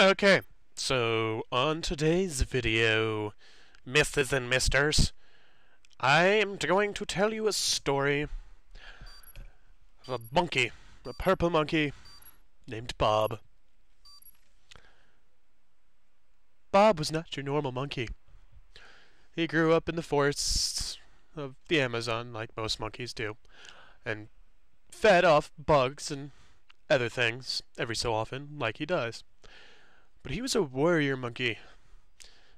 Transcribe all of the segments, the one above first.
Okay, so on today's video, Mrs. and Misters, I am going to tell you a story of a monkey, a purple monkey, named Bob. Bob was not your normal monkey. He grew up in the forests of the Amazon, like most monkeys do, and fed off bugs and other things every so often, like he does. But he was a warrior monkey.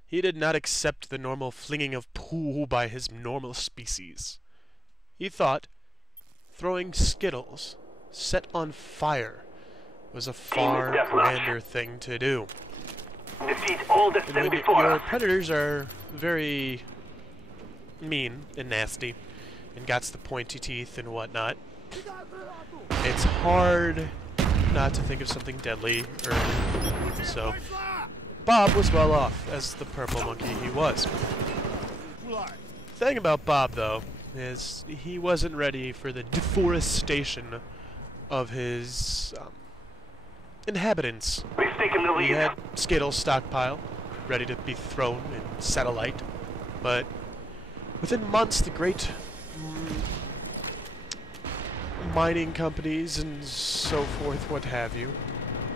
He did not accept the normal flinging of poo by his normal species. He thought throwing Skittles set on fire was a far grander thing to do. Defeat all that's and when before your us. predators are very mean and nasty and got the pointy teeth and whatnot, it's hard not to think of something deadly or so. Bob was well off as the purple monkey he was. The thing about Bob, though, is he wasn't ready for the deforestation of his inhabitants. We've taken the lead. He had Skittles stockpile, ready to be thrown in satellite, but within months the great mining companies and so forth, what have you,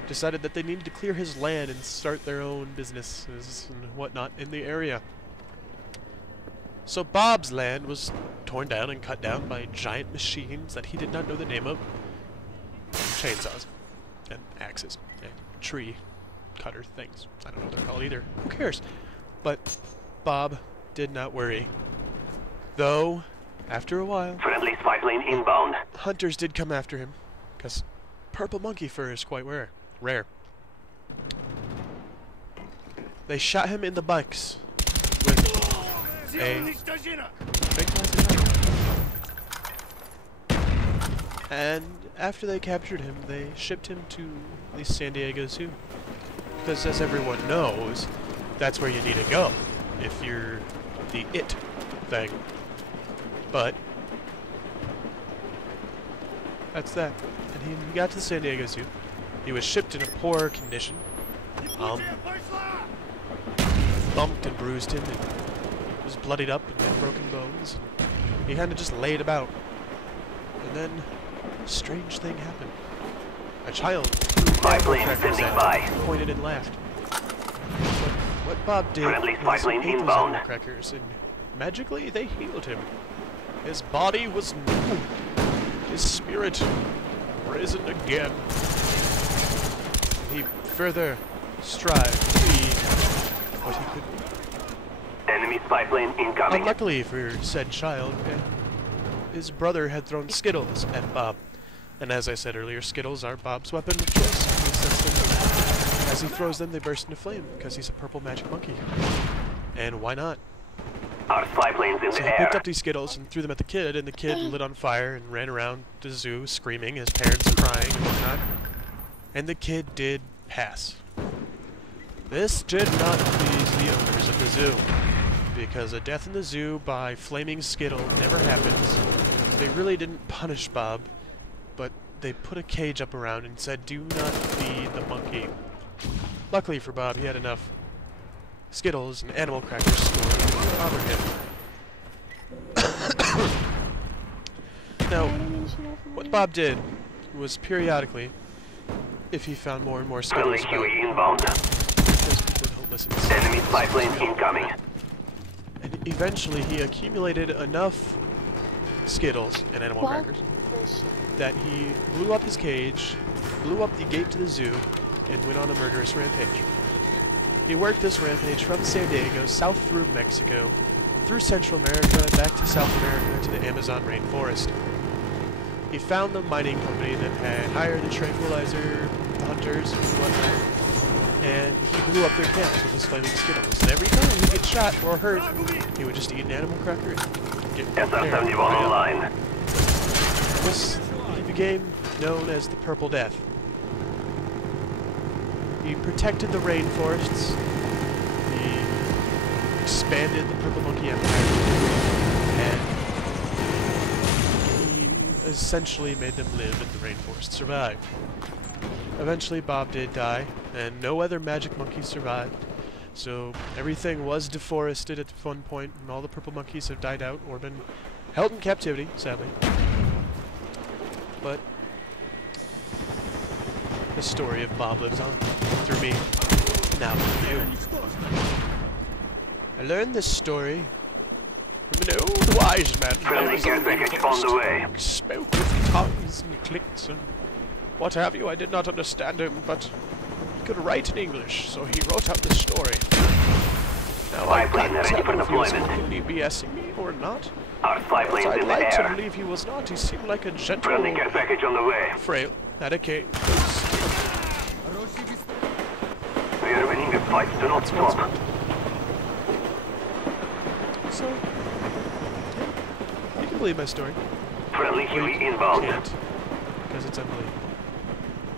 decided that they needed to clear his land and start their own businesses and whatnot in the area. So Bob's land was torn down and cut down by giant machines that he did not know the name of, chainsaws and axes and tree cutter things. I don't know what they're called either. Who cares? But Bob did not worry. Though, after a while, Friendly spy plane inbound. hunters did come after him, because purple monkey fur is quite rare. They shot him in the buttocks with a and after they captured him, they shipped him to the San Diego Zoo. Because as everyone knows, that's where you need to go if you're the it thing. But that's that. And he got to the San Diego Zoo. He was shipped in a poor condition. Bumped and bruised him and was bloodied up and had broken bones. He kind of just laid about. And then a strange thing happened. A child Spy plane standing by. pointed and laughed. What Bob did Friendly spy was plane eat those inbound. animal crackers, and magically they healed him. His body was new. His spirit risen again. He further strived to be what he could be. Enemy spy plane incoming. Unluckily for said child, his brother had thrown Skittles at Bob. And as I said earlier, Skittles are Bob's weapon of choice. He sets them, as he throws them, they burst into flame, because he's a purple magic monkey. And why not? Our spy plane's in So the he air. picked up these Skittles and threw them at the kid, and the kid lit on fire and ran around the zoo screaming, his parents crying and whatnot. And the kid did pass. This did not please the owners of the zoo, because a death in the zoo by flaming Skittle never happens. They really didn't punish Bob, but they put a cage up around and said, "Do not feed the monkey." Luckily for Bob, he had enough Skittles and animal crackers stored to bother him. Now, what Bob did was periodically, if he found more and more Friendly Skittles, Huey inbound. because people don't listen to Enemy Skittles, spy plane incoming. and eventually he accumulated enough Skittles and animal crackers that he blew up his cage, blew up the gate to the zoo, and went on a murderous rampage. He worked this rampage from San Diego, south through Mexico, through Central America, back to South America, to the Amazon rainforest. He found the mining company that had hired the tranquilizer hunters and whatnot, and he blew up their camps with his flaming Skittles. And every time he'd get shot or hurt, he would just eat an animal cracker and get SR-71 online. He became known as the Purple Death. He protected the rainforests. He expanded the Purple Monkey Empire. And he essentially made them live and the rainforest survive. Eventually Bob did die, and no other magic monkeys survived. So everything was deforested at one point, and all the purple monkeys have died out or been held in captivity, sadly. But the story of Bob lives on through me, now through you. I learned this story from an old wise man. Friendly care package on the way. Spoke with tongues and clicks and what have you. I did not understand him, but he could write in English, so he wrote out this story. Now I Spy plane can't ready tell for if he was deployment. completely BSing me or not. Our spy planes I'd in the like to air. believe he was not. He seemed like a gentle, Friendly care package on the way. frail, had a cane. We are winning the fight. Do not stop. So, you can believe my story. Friendly Or you Huey inbound. can't, because it's unbelievable.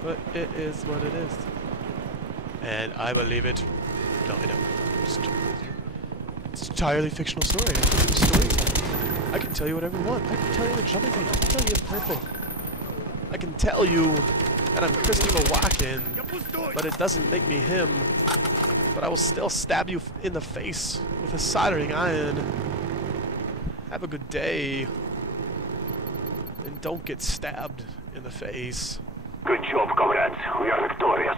But it is what it is. And I believe it. No, I don't. It's an entirely fictional story. I'm a storyteller. I can tell you whatever you want. I can tell you the jumping thing. I can tell you in purple. I can tell you that I'm Christopher Walken, but it doesn't make me him. But I will still stab you in the face with a soldering iron. Have a good day. And don't get stabbed in the face. Good job, comrades. We are victorious.